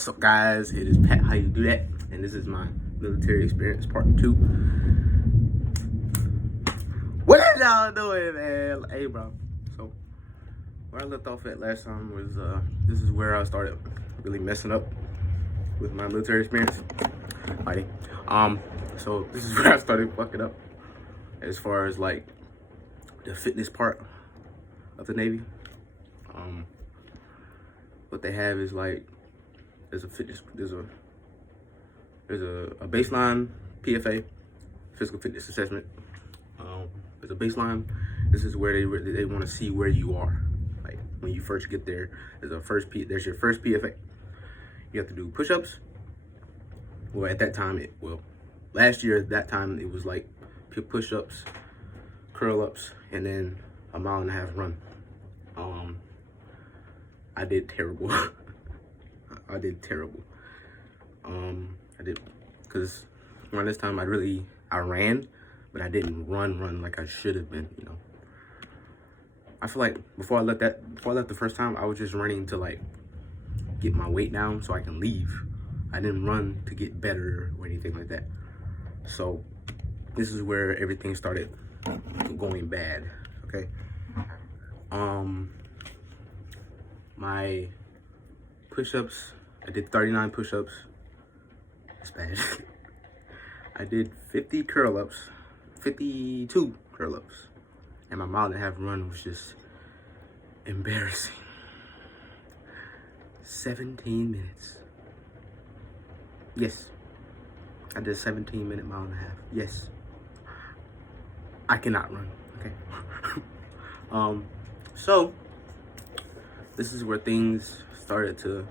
What's up, guys? It is Pat. How you do that? And this is my military experience part 2. What are y'all doing, man? Hey, bro. So where I left off at last time was this is where I started really messing up with my military experience. Fighting. So this is where I started fucking up as far as like the fitness part of the Navy. What they have is like there's a baseline PFA, physical fitness assessment. There's a baseline. This is where they want to see where you are. Like when you first get there, there's your first PFA. You have to do push-ups. Well, at that time, last year, that time it was like push-ups, curl-ups, and then a 1.5 mile run. I did terrible. I did terrible. Because around this time I ran, but I didn't run like I should have been, you know. I feel like before I left the first time, I was just running to like get my weight down so I can leave. I didn't run to get better or anything like that. So this is where everything started going bad, okay? My push-ups, I did 39 push-ups. That's bad. I did 52 curl-ups. And my 1.5 mile run was just embarrassing. 17 minutes. Yes. I did a 17-minute 1.5 mile. Yes. I cannot run, okay? So this is where things started to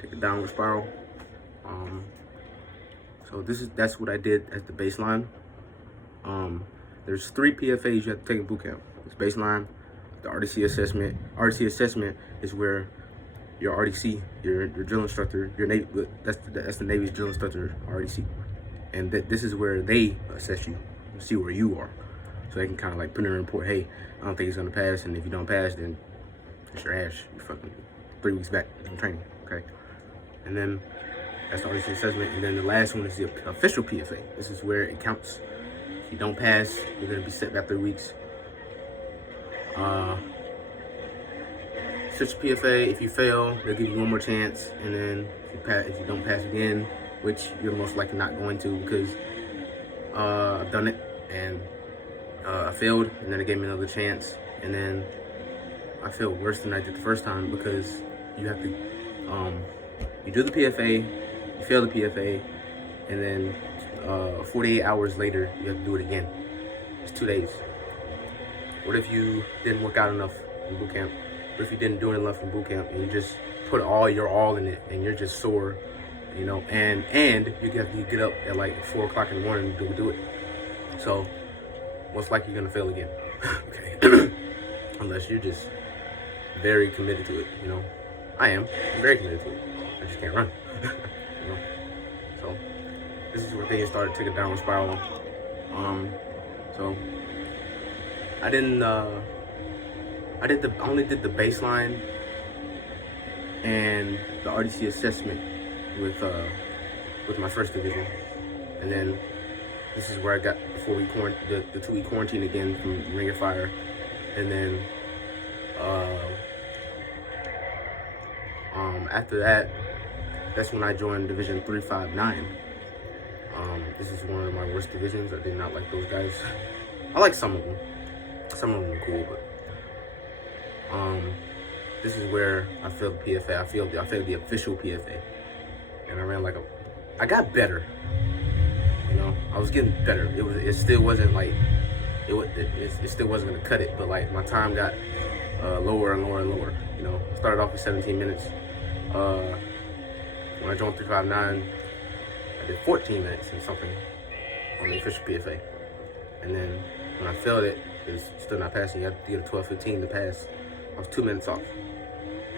take a downward spiral. So that's what I did as the baseline. There's 3 PFAs you have to take in boot camp. It's baseline, the RDC assessment. RDC assessment is where your RDC, your drill instructor, your Navy, that's the Navy's drill instructor, RDC, and this is where they assess you, see where you are, so they can kind of like put in a report. Hey, I don't think he's gonna pass, and if you don't pass, then it's your ass. You fucking 3 weeks back in training, okay? And then that's the RDC assessment. And then the last one is the official PFA. This is where it counts. If you don't pass, you're gonna be set back 3 weeks. Official PFA, if you fail, they'll give you one more chance. And then if you don't pass again, which you're most likely not going to, because I've done it and I failed, and then they gave me another chance, and then I failed worse than I did the first time, because you have to, you do the PFA, you fail the PFA, and then 48 hours later, you have to do it again. It's 2 days. What if you didn't work out enough in boot camp? What if you didn't do enough in boot camp and you just put all your all in it and you're just sore, you know, and you have to get up at like 4 o'clock in the morning to do it. So most likely you're gonna fail again. Okay. Unless you're just very committed to it, you know. I am very committed to it. I just can't run. You know. So this is where things started to take a downward spiral. So I only did the baseline and the RDC assessment with my first division, and then this is where I got the 2-week quarantine again from Ring of Fire, and then after that, that's when I joined Division 359. This is one of my worst divisions. I did not like those guys. I like some of them. Some of them were cool, but this is where I failed the PFA. I failed the official PFA, and I ran I got better. You know, I was getting better. It still wasn't like it still wasn't gonna cut it, but like my time got lower and lower and lower. You know, I started off with 17 minutes. When I joined 359, I did 14 minutes and something on the official PFA, and then when I failed it, it's still not passing. You have to get a 12:15 to pass. I was 2 minutes off.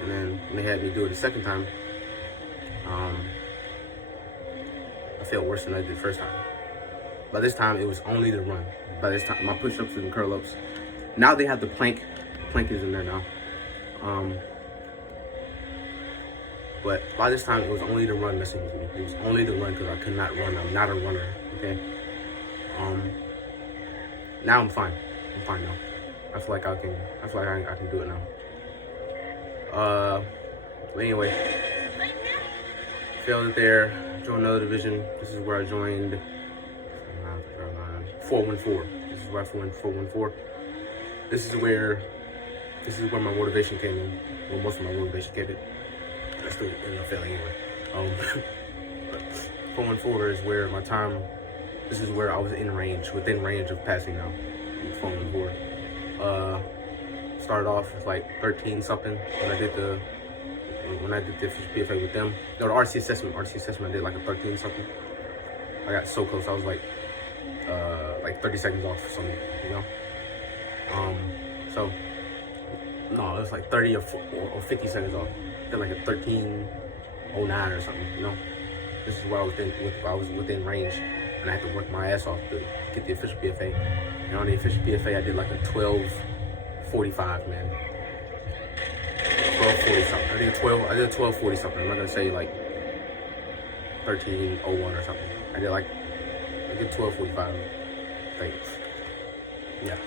And then when they had me do it the second time, I failed worse than I did the first time. By this time, it was only the run. By this time, my push-ups and curl-ups. Now they have the plank. Plank is in there now. But by this time, it was only the run messing with me. It was only the run because I could not run. I'm not a runner, okay? Now I'm fine. I'm fine now. I feel like I can do it now. But anyway, failed it there, joined another division. This is where I joined 414. This is where I joined 414. This is where my motivation came in. Well, most of my motivation came in. I still ended up failing anyway. 414 is where my time. This is where I was within range of passing now. 414. Started off with like 13 something when I did the PFA with them. No, the RC assessment I did like a 13 something. I got so close. I was like 30 seconds off or something, you know. So no, it was like 30 or 50 seconds off. Then like a 13:09 or something, you know. This is where I was within range, and I had to work my ass off to get the official PFA. And on the official PFA, I did like a 12:45, man. 12:40 something. I did 12:40 something. I'm not gonna say like 13:01 or something. I did 12:45. Like, yeah.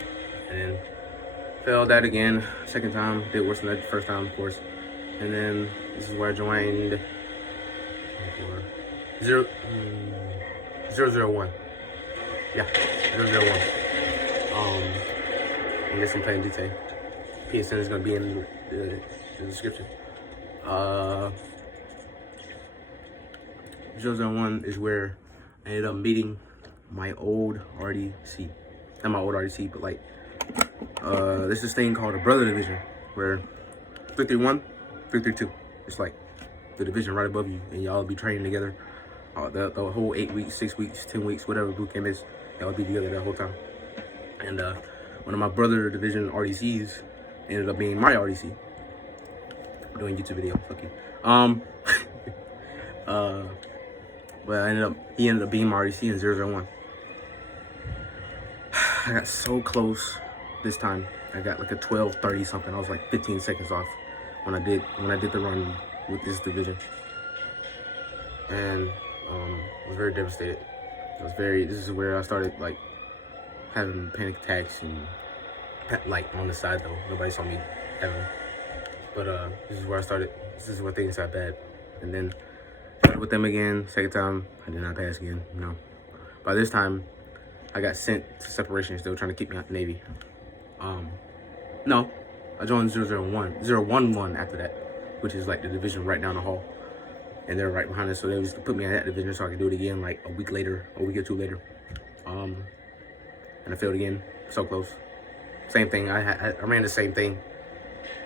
And then failed that again. Second time, did worse than that the first time, of course. And then this is where I joined 001. Yeah, 001. And this I'm playing detail. PSN is gonna be in the description. 001 is where I ended up meeting my old RDC. Not my old RDC, but like there's this thing called a brother division where 331, 332. It's like the division right above you, and y'all be training together. The whole 8 weeks, 6 weeks, 10 weeks, whatever boot camp is, y'all be together that whole time. And one of my brother division RDCs ended up being my RDC. I'm doing YouTube video, fuck you. But he ended up being my RDC in 001. I got so close this time. I got like a 12:30 something. I was like 15 seconds off when I did the run with this division, and I was very devastated. This is where I started like having panic attacks and like on the side though. Nobody saw me having them. But this is where I started. This is where things got bad. And then with them again, second time, I did not pass again, no. By this time, I got sent to separation. Still trying to keep me out the Navy. No, I joined 011 after that, which is like the division right down the hall. And they're right behind us, so they used to put me in that division so I could do it again like a week or two later. And I failed again, so close. Same thing, I ran the same thing,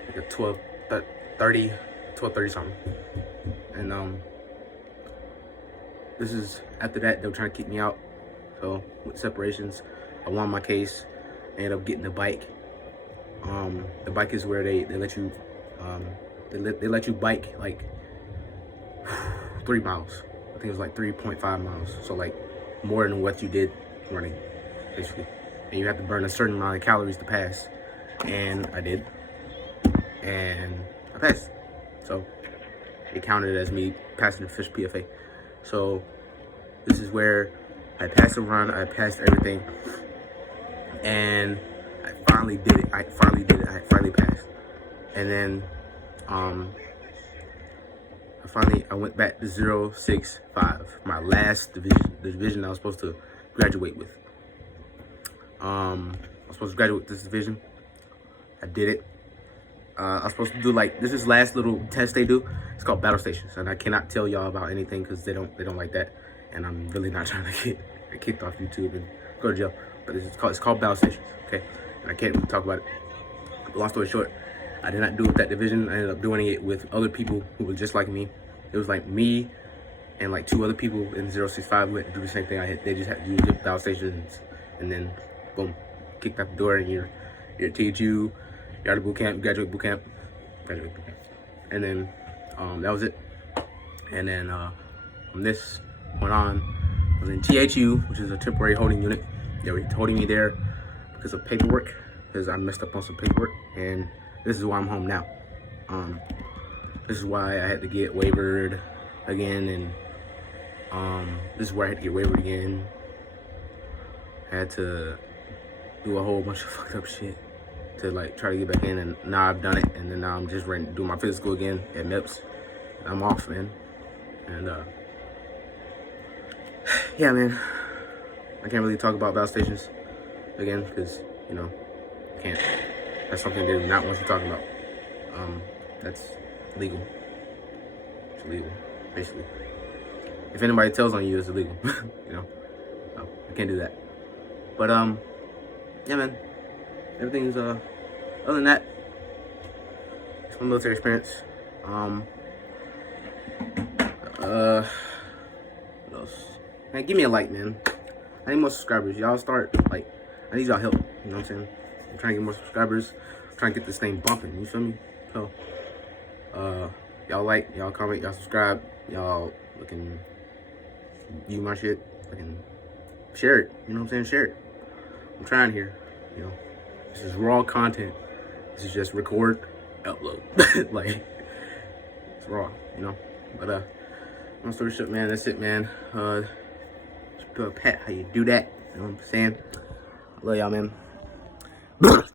like a 12:30 something. And this is after that they were trying to kick me out. So with separations, I won my case. I ended up getting the bike. The bike is where they let you they let you bike like 3 miles. I think it was like 3.5 miles. So like more than what you did running, basically. And you have to burn a certain amount of calories to pass. And I did. And I passed. So it counted as me passing the fish PFA. So this is where I passed the run, I passed everything. And I finally did it. I finally passed. And then I went back to 065, my last division, the division I was supposed to graduate with. I was supposed to graduate with this division. I did it. I was supposed to do like this last little test they do. It's called battle stations, and I cannot tell y'all about anything because they don't like that. And I'm really not trying to get kicked off YouTube and go to jail. But it's called battle stations, okay? And I can't really talk about it. But long story short, I did not do it with that division. I ended up doing it with other people who were just like me. It was like me and like 2 other people in 065 who had to do the same thing I had. They just had to do the battle stations, and then boom, kicked out the door, and you're at THU, you're out of boot camp, graduate boot camp, and then that was it. And then from this went on, I was in THU, which is a temporary holding unit. They were holding me there because of paperwork, because I messed up on some paperwork, and this is why I'm home now. This is why I had to get wavered again, and this is where I had to get wavered again. I had to do a whole bunch of fucked up shit to like try to get back in, and now I've done it, and then now I'm just ready to do my physical again at MIPS. I'm off, man. And yeah, man, I can't really talk about battle stations again because, you know, can't. That's something they do not want you talking about. That's illegal. It's illegal, basically. If anybody tells on you, it's illegal. You know, so I can't do that. But yeah, man, everything's other than that, it's my military experience. What else? Man, give me a like, man. I need more subscribers. Y'all start, like, I need y'all help. You know what I'm saying? I'm trying to get more subscribers. I'm trying to get this thing bumping. You feel me? So, y'all like, y'all comment, y'all subscribe, y'all looking view my shit, fucking share it. You know what I'm saying? Share it. I'm trying here. You know, this is raw content. This is just record, upload. Like, it's raw. You know. But long story short, man, that's it, man. Pat, how you do that? You know what I'm saying? I love y'all, man.